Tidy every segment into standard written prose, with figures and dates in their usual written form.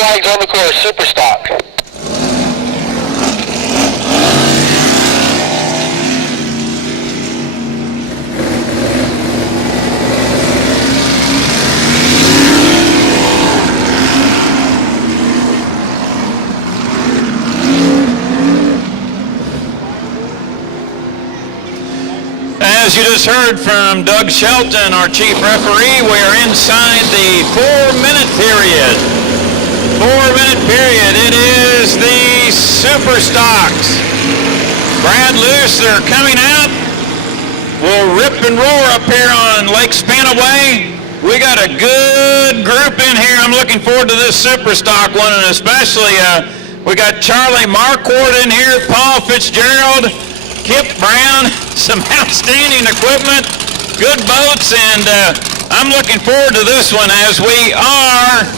flags on the course, super stock. As you just heard from Doug Shelton, our chief referee, we are inside the 4-minute period. 4-minute period. It is the Super Stocks. Brad Luce, they're coming out. We'll rip and roar up here on Lake Spanaway. We got a good group in here. I'm looking forward to this Super Stock one, and especially we got Charlie Marquardt in here, Paul Fitzgerald, Kip Brown, some outstanding equipment, good boats, and I'm looking forward to this one as we are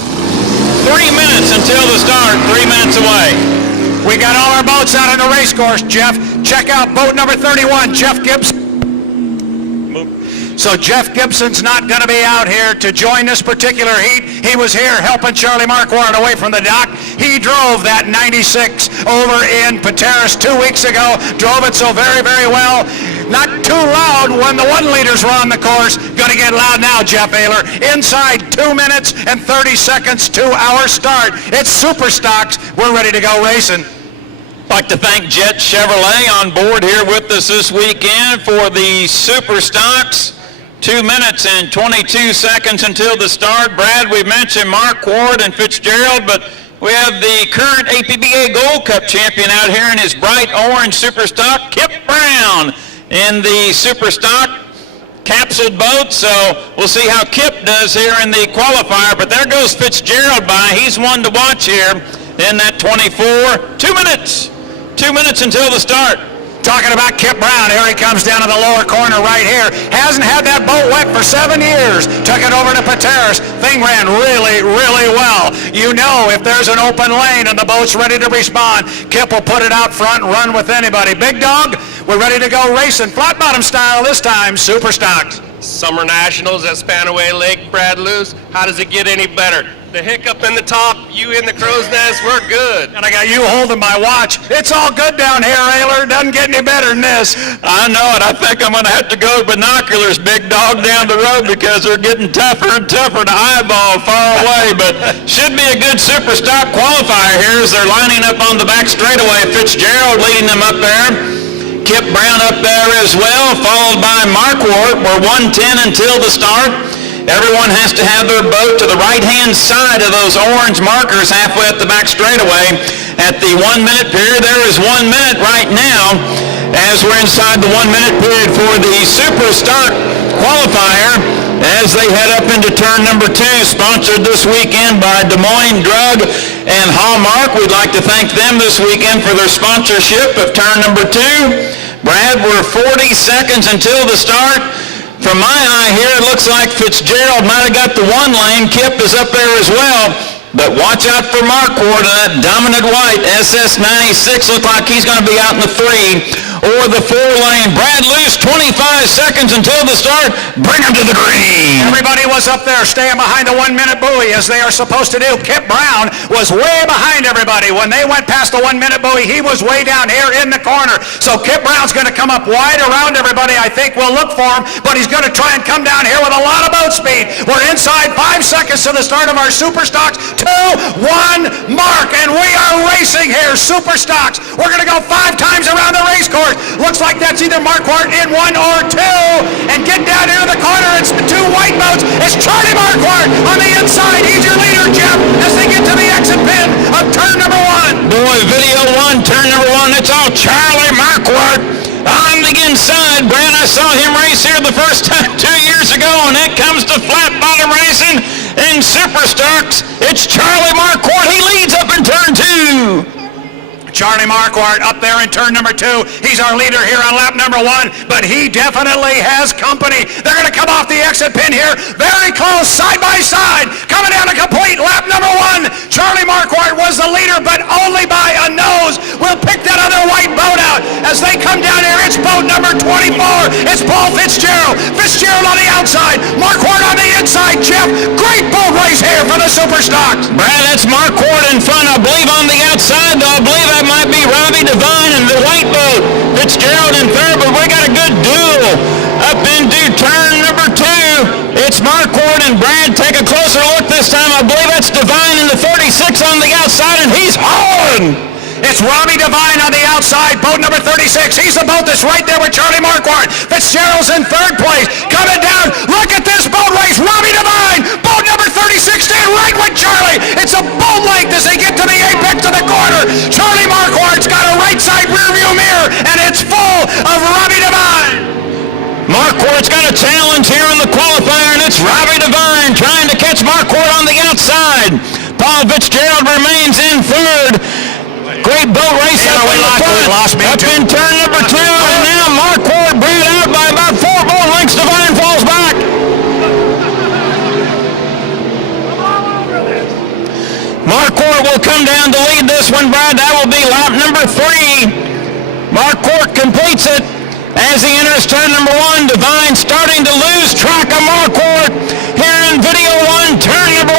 3 minutes until the start, 3 minutes away. We got all our boats out on the race course, Jeff. Check out boat number 31, Jeff Gibson. So Jeff Gibson's not going to be out here to join this particular heat. He was here helping Charlie Marquardt away from the dock. He drove that 96 over in Pateros 2 weeks ago. Drove it so very, very well. Not too loud when the 1 liters were on the course. Going to get loud now, Jeff Ayler. Inside 2 minutes and 30 seconds to our start. It's Super Stocks. We're ready to go racing. I'd like to thank Jet Chevrolet on board here with us this weekend for the Super Stocks. 2 minutes and 22 seconds until the start. Brad, we mentioned Marquardt and Fitzgerald, but we have the current APBA Gold Cup champion out here in his bright orange Super Stock, Kip Brown, in the Super Stock capsuled boat. So we'll see how Kip does here in the qualifier, but there goes Fitzgerald by. He's one to watch here in that 24. 2 minutes. 2 minutes until the start. Talking about Kip Brown, here he comes down to the lower corner right here. Hasn't had that boat wet for 7 years. Took it over to Pateros. Thing ran really, really well. You know if there's an open lane and the boat's ready to respond, Kip will put it out front and run with anybody. Big Dog, we're ready to go racing. Flat bottom style this time, Super Stocks. Summer Nationals at Spanaway Lake, Brad Luce. How does it get any better? The hiccup in the top, you in the crow's nest, we're good. And I got you holding my watch. It's all good down here, Ayler. Doesn't get any better than this. I know it. I think I'm going to have to go with binoculars, Big Dog, down the road because they're getting tougher and tougher to eyeball far away. But should be a good Super Stock qualifier here as they're lining up on the back straightaway. Fitzgerald leading them up there. Kip Brown up there as well, followed by Marquardt. We're 1:10 until the start. Everyone has to have their boat to the right-hand side of those orange markers halfway up the back straightaway. At the 1 minute period, there is 1 minute right now as we're inside the 1 minute period for the Super Stock qualifier as they head up into turn number 2, sponsored this weekend by Des Moines Drug and Hallmark. We'd like to thank them this weekend for their sponsorship of turn number 2. Brad, we're 40 seconds until the start. From my eye here, it looks like Fitzgerald might have got the 1 lane. Kip is up there as well. But watch out for Marquardt and that dominant white SS96. Looks like he's going to be out in the 3 or the 4 lane. Brad Luce, 25 seconds until the start. Bring him to the green. Everybody was up there staying behind the 1 minute buoy as they are supposed to do. Kip Brown was way behind everybody. When they went past the 1 minute buoy, he was way down here in the corner. So Kip Brown's going to come up wide around everybody. I think we'll look for him, but he's going to try and come down here with a lot of boat speed. We're inside 5 seconds to the start of our Super Stocks. 2, 1, mark, and we are racing here, Super Stocks. We're going to go 5 times around the race course. Looks like that's either Marquardt in 1 or 2. And get down here to the corner. It's the 2 white boats. It's Charlie Marquardt on the inside. He's your leader, Jeff, as they get to the exit pin of turn number 1. Boy, video 1, turn number 1. It's all Charlie Marquardt on the inside. Brad, I saw him race here the first time 2 years ago, and it comes to flat bottom racing in Super Stocks. It's Charlie Marquardt. He leads up in turn 2. Charlie Marquardt up there in turn number 2. He's our leader here on lap number 1, but he definitely has company. They're going to come off the exit pin here. Very close, side by side. Coming down to complete lap number 1. Charlie Marquardt was the leader, but only by a nose. We'll pick that other white boat out as they come down here. It's boat number 12. 24. It's Paul Fitzgerald. Fitzgerald on the outside. Marquardt on the inside. Jeff, great boat race here for the Superstocks. Brad, that's Marquardt in front. I believe on the outside, though. I believe that might be Robbie Devine in the white boat. Fitzgerald in third, but we got a good duel up into turn number 2. It's Marquardt and Brad. Take a closer look this time. I believe that's Devine in the 36 on the outside, and he's hauling. It's Robbie Devine on the outside, boat number 36. He's the boat that's right there with Charlie Marquardt. Fitzgerald's in third place. Coming down, look at this boat race. Robbie Devine, boat number 36, stand right with Charlie. It's a boat length as they get to the apex of the corner. Charlie Marquardt's got a right side rear view mirror, and it's full of Robbie Devine. Marquardt's got a challenge here in the qualifier, and it's Robbie Devine trying to catch Marquardt on the outside. Paul Fitzgerald remains in third. Great boat race up in the front. Up in turn number 2, and now Marquardt brought out by about 4 boat lengths. Devine falls back. Marquardt will come down to lead this one, Brad. That will be lap number 3. Marquardt completes it as he enters turn number 1. Devine starting to lose track of Marquardt here in video 1, turn number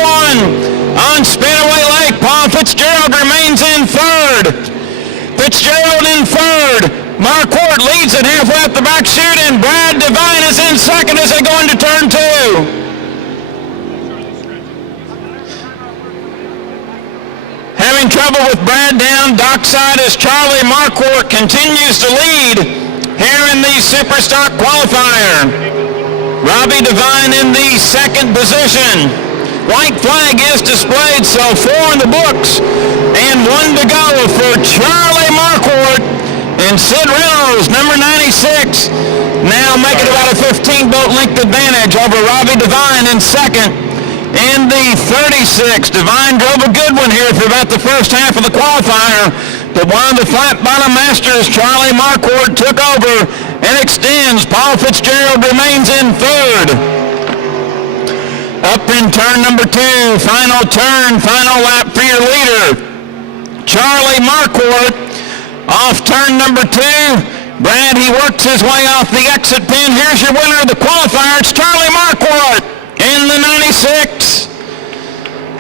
1. On Spanaway Lake, Paul Fitzgerald remains in third. Fitzgerald in third. Marquardt leads it halfway up the back chute, and Brad Devine is in second as they go into turn 2. Having trouble with Brad down dockside as Charlie Marquardt continues to lead here in the Superstock qualifier. Robbie Devine in the second position. White flag is displayed, so 4 in the books and 1 to go for Charlie Marquardt. And Sid Reynolds, number 96, now making about a 15-boat length advantage over Robbie Devine in second. In the 36, Devine drove a good one here for about the first half of the qualifier, but one of the flat bottom masters, Charlie Marquardt, took over and extends. Paul Fitzgerald remains in third. Up in turn number 2, final turn, final lap for your leader, Charlie Marquardt. Off turn number 2, Brad, he works his way off the exit pin. Here's your winner of the qualifier. It's Charlie Marquardt in the 96.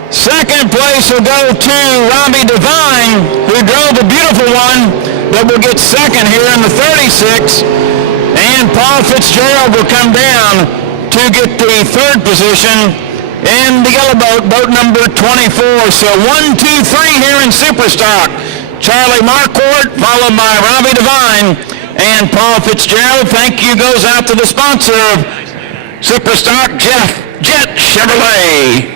Second place will go to Robbie Devine, who drove a beautiful one, but will get second here in the 36. And Paul Fitzgerald will come down to get the third position in the yellow boat, boat number 24. So 1, 2, 3 here in Superstock. Charlie Marquardt, followed by Robbie Devine and Paul Fitzgerald. Thank you goes out to the sponsor of Superstock, Jet Chevrolet.